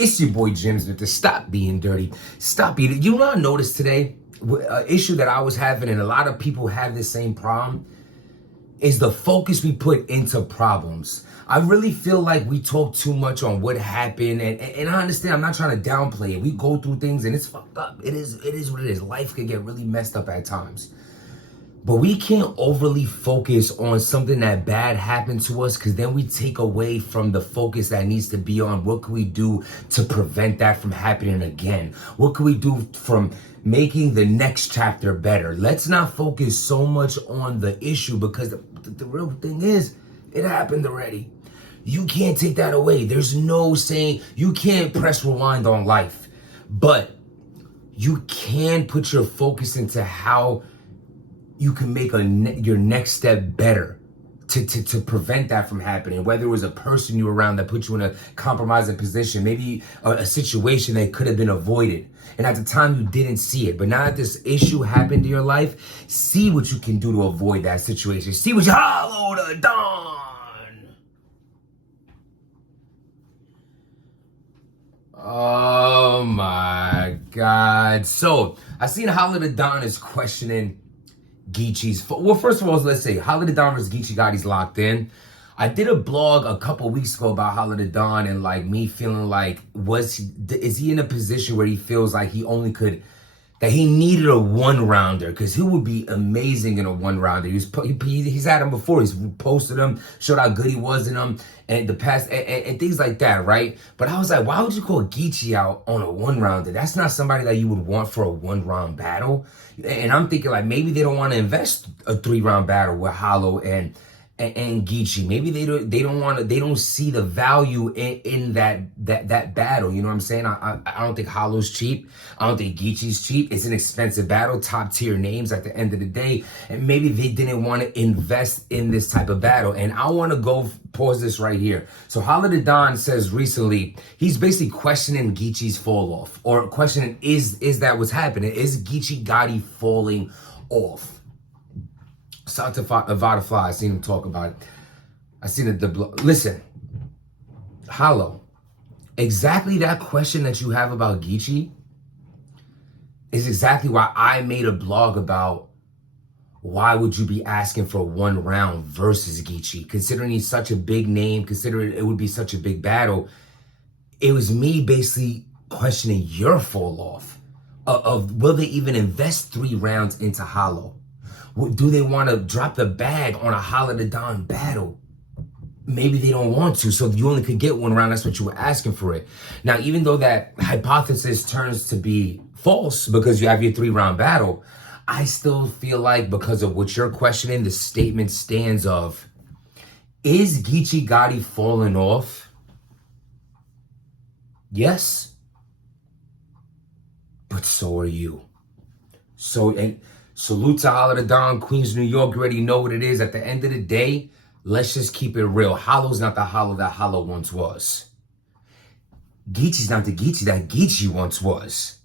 It's your boy Jims with the Stop Being Dirty. Stop being. You know what I noticed today? An issue that I was having, and a lot of people have the same problem, is the focus we put into problems. I really feel like we talk too much on what happened, and I understand. I'm not trying to downplay it. We go through things, and it's fucked up. It is what it is. Life can get really messed up at times. But we can't overly focus on something that bad happened to us, because then we take away from the focus that needs to be on what can we do to prevent that from happening again? What can we do from making the next chapter better? Let's not focus so much on the issue, because the real thing is, it happened already. You can't take that away. There's no saying, you can't press rewind on life. But you can put your focus into how you can make your next step better to prevent that from happening. Whether it was a person you were around that put you in a compromising position, maybe a situation that could have been avoided, and at the time you didn't see it. But now that this issue happened in your life, see what you can do to avoid that situation. See what you hollow the dawn. Oh my God. So I seen Hollow the Don is questioning Geechi's. Well, first of all, let's say Hollow the Don versus Geechi Gotti's locked in. I did a blog a couple weeks ago about Hollow the Don, and like me feeling like, is he in a position where he feels like that he needed a one-rounder, because he would be amazing in a one-rounder. He's had him before. He's posted him, showed how good he was in them, and the past, and things like that, right? But I was like, why would you call Geechi out on a one-rounder? That's not somebody that you would want for a one-round battle. And I'm thinking like, maybe they don't want to invest a 3-round battle with Hollow and Geechi. Maybe they don't see the value in that battle. You know what I'm saying? I don't think Hollow's cheap. I don't think Geechi's cheap. It's an expensive battle, top tier names at the end of the day. And maybe they didn't want to invest in this type of battle. And I want to pause this right here. So Hollow the Don says recently, he's basically questioning Geechi's fall off, or questioning, is that what's happening? Is Geechi Gotti falling off? Shout to Avada Fly. I seen him talk about it. I seen it. Listen, Hollow, exactly that question that you have about Geechi is exactly why I made a blog about why would you be asking for one round versus Geechi, considering he's such a big name, considering it would be such a big battle. It was me basically questioning your fall off of will they even invest 3 rounds into Hollow? Do they want to drop the bag on a Hollow the Don battle? Maybe they don't want to, so you only could get 1 round. That's what you were asking for it. Now, even though that hypothesis turns to be false because you have your 3-round battle, I still feel like, because of what you're questioning, the statement stands of, is Geechi Gotti falling off? Yes. But so are you. And salute to Hollow the Don, Queens, New York. You already know what it is. At the end of the day, let's just keep it real. Hollow's not the Hollow that Hollow once was. Geechi's not the Geechi that Geechi once was.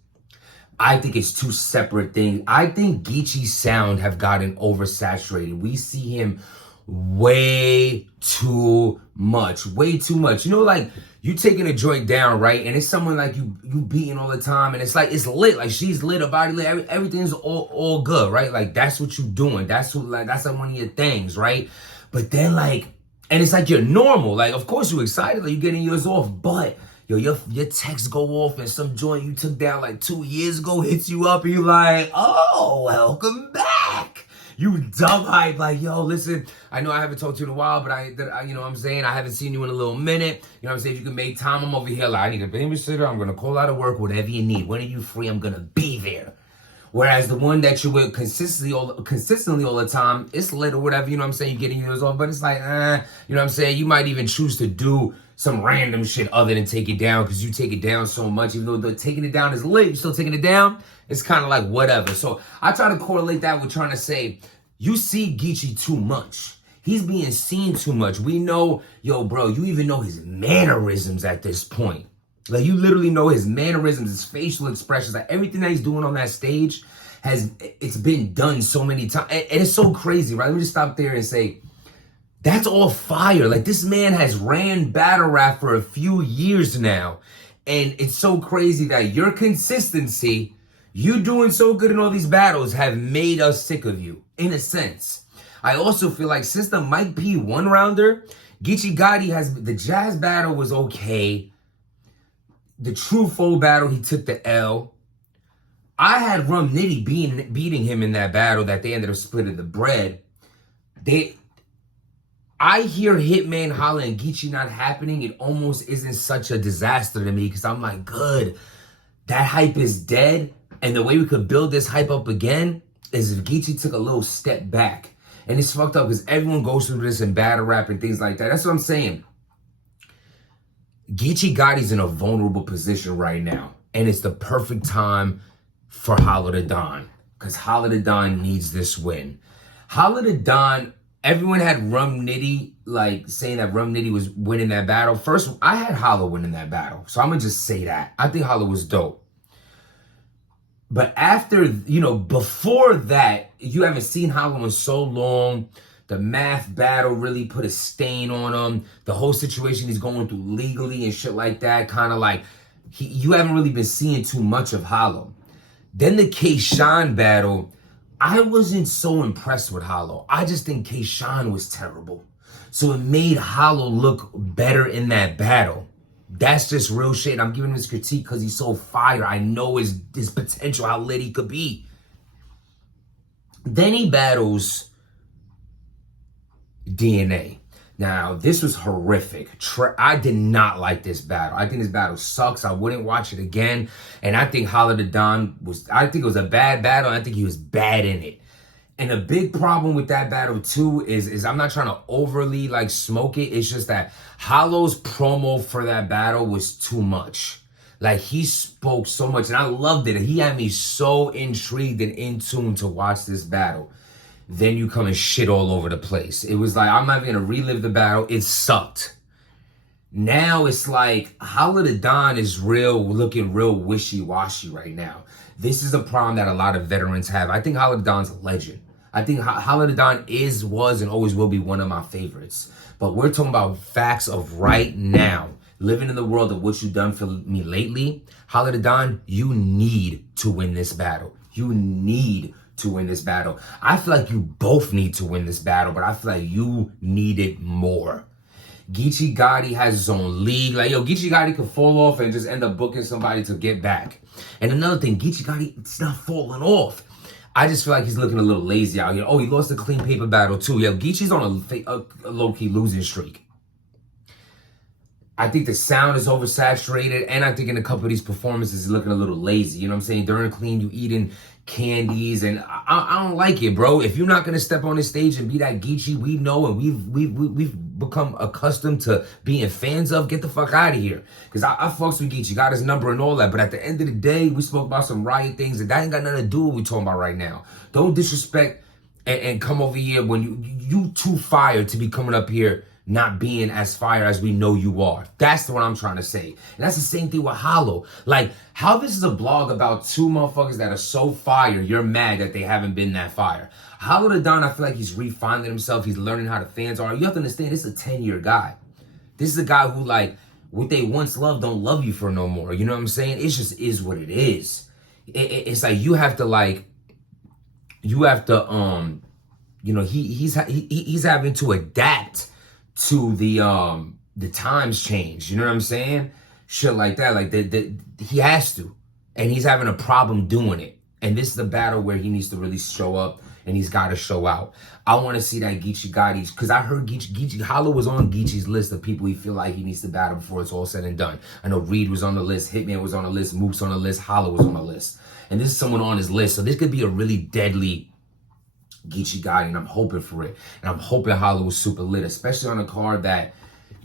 I think it's 2 separate things. I think Geechi's sound have gotten oversaturated. We see him way too much. You know, like, you taking a joint down, right? And it's someone like you beating all the time, and it's like, it's lit. Like, she's lit, her body lit, everything's all good, right? Like, that's what you doing. That's like one of your things, right? But then, like, and it's like you're normal. Like, of course you're excited, like, you're getting yours off, but yo, your texts go off, and some joint you took down like 2 years ago hits you up, and you're like, oh, welcome back. You dumb hype, like, yo, listen, I know I haven't talked to you in a while, but I you know what I'm saying, I haven't seen you in a little minute. You know what I'm saying? If you can make time, I'm over here, like, I need a babysitter, I'm gonna call out of work, whatever you need. When are you free? I'm gonna be there. Whereas the one that you with consistently all the time, it's lit or whatever, you know what I'm saying, you're getting yours off, but it's like, you know what I'm saying, you might even choose to do some random shit other than take it down, because you take it down so much. Even though taking it down is lit, you're still taking it down. It's kind of like whatever. So I try to correlate that with trying to say, you see Geechi too much. He's being seen too much. We know, yo, bro, you even know his mannerisms at this point. Like, you literally know his mannerisms, his facial expressions, like everything that he's doing on that stage it's been done so many times. And it's so crazy, right? Let me just stop there and say, that's all fire. Like, this man has ran battle rap for a few years now, And it's so crazy that your consistency, you doing so good in all these battles, have made us sick of you, in a sense. I also feel like since the Mike P one-rounder, Geechi Gotti the Jazz battle was okay. The True Foe battle, he took the L. I had Rum Nitty beating him in that battle that they ended up splitting the bread. I hear Hitman, Holla, and Geechi not happening. It almost isn't such a disaster to me because I'm like, good. That hype is dead. And the way we could build this hype up again is if Geechi took a little step back. And it's fucked up because everyone goes through this in battle rap and things like that. That's what I'm saying. Geechi Gotti's in a vulnerable position right now. And it's the perfect time for Holla the Don. Because Holla the Don needs this win. Holla the Don... Everyone had Rum Nitty, like, saying that Rum Nitty was winning that battle. First, I had Holla winning that battle. So I'm going to just say that. I think Holla was dope. But after, you know, before that, you haven't seen Holla in so long. The math battle really put a stain on him. The whole situation he's going through legally and shit like that. Kind of like, you haven't really been seeing too much of Holla. Then the K-Shine battle... I wasn't so impressed with Hollow. I just think K-Shine was terrible. So it made Hollow look better in that battle. That's just real shit. I'm giving him this critique because he's so fire. I know his potential, how lit he could be. Then he battles DNA. Now, this was horrific. I did not like this battle. I think this battle sucks. I wouldn't watch it again. And I think Holla the Don I think it was a bad battle. I think he was bad in it. And a big problem with that battle, too, is I'm not trying to overly, like, smoke it. It's just that Hollow's promo for that battle was too much. Like, he spoke so much. And I loved it. He had me so intrigued and in tune to watch this battle. Then you come and shit all over the place. It was like, I'm not even going to relive the battle. It sucked. Now it's like, Holla the Don is looking real wishy-washy right now. This is a problem that a lot of veterans have. I think Holla the Don's a legend. I think Holla the Don was, and always will be one of my favorites. But we're talking about facts of right now. Living in the world of what you've done for me lately. Holla the Don, you need to win this battle. You need to win this battle. I feel like you both need to win this battle, but I feel like you need it more. Geechi Gotti has his own league. Like, yo, Geechi Gotti could fall off and just end up booking somebody to get back. And another thing, Geechi Gotti, it's not falling off. I just feel like he's looking a little lazy out here. Oh, he lost a clean paper battle too. Yo, Geechi's on a low-key losing streak. I think the sound is oversaturated, and I think in a couple of these performances, he's looking a little lazy. You know what I'm saying? During clean, you eating candies, and I don't like it, bro. If you're not gonna step on this stage and be that Geechi we know and we've become accustomed to being fans of, get the fuck out of here. Because I fucks with Geechi, got his number and all that, but at the end of the day, we spoke about some riot things, and that ain't got nothing to do with what we talking about right now. Don't disrespect and come over here when you too fired to be coming up here not being as fire as we know you are. That's what I'm trying to say. And that's the same thing with Hollow. Like, how this is a blog about two motherfuckers that are so fire, you're mad that they haven't been that fire. Holla the Don, I feel like he's refining himself. He's learning how the fans are. You have to understand, this is a 10-year guy. This is a guy who, like, what they once loved don't love you for no more. You know what I'm saying? It just is what it is. It's like you have to, you know, he's having to adapt to the times change. You know what I'm saying? Shit like that. Like, he has to. And he's having a problem doing it. And this is a battle where he needs to really show up and he's got to show out. I want to see that Geechi Gotti's, because I heard Geechi, Hollow was on Geechi's list of people he feel like he needs to battle before it's all said and done. I know Reed was on the list, Hitman was on the list, Mook's on the list, Hollow was on the list. And this is someone on his list. So this could be a really deadly Geechi Gotti, and I'm hoping for it. And I'm hoping Hollow is super lit, especially on a card that,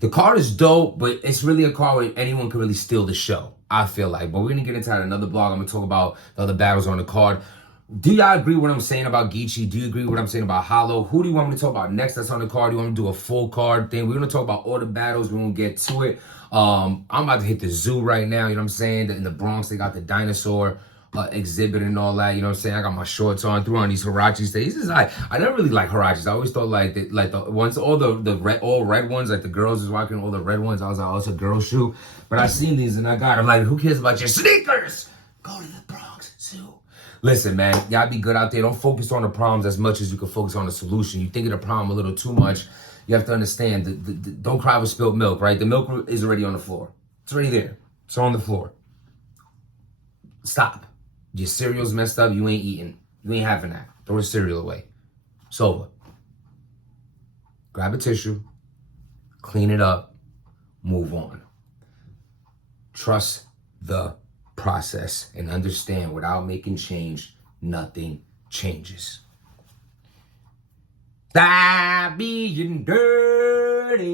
the card is dope, but it's really a card where anyone can really steal the show, I feel like. But we're going to get into that in another blog. I'm going to talk about the other battles on the card. Do y'all agree with what I'm saying about Geechi? Do you agree with what I'm saying about Hollow? Who do you want me to talk about next that's on the card? Do you want me to do a full card thing? We're going to talk about all the battles. We're going to get to it. I'm about to hit the zoo right now, you know what I'm saying? In the Bronx, they got the dinosaur. exhibit and all that. You know what I'm saying? I got my shorts on, threw on these Huarache stays. I never really like Huaraches. I always thought like the once all the red ones, like the girls was rocking all the red ones. I was like, oh, it's a girl shoe. But I seen these and I got them. Like, who cares about your sneakers? Go to the Bronx Zoo. Listen, man, y'all be good out there. Don't focus on the problems as much as you can focus on the solution. You think of the problem a little too much. You have to understand, don't cry with spilled milk, right? The milk is already on the floor. It's already there. It's on the floor. Stop. Your cereal's messed up. You ain't eating. You ain't having that. Throw the cereal away. It's over. Grab a tissue. Clean it up. Move on. Trust the process and understand without making change, nothing changes. Stop being dirty.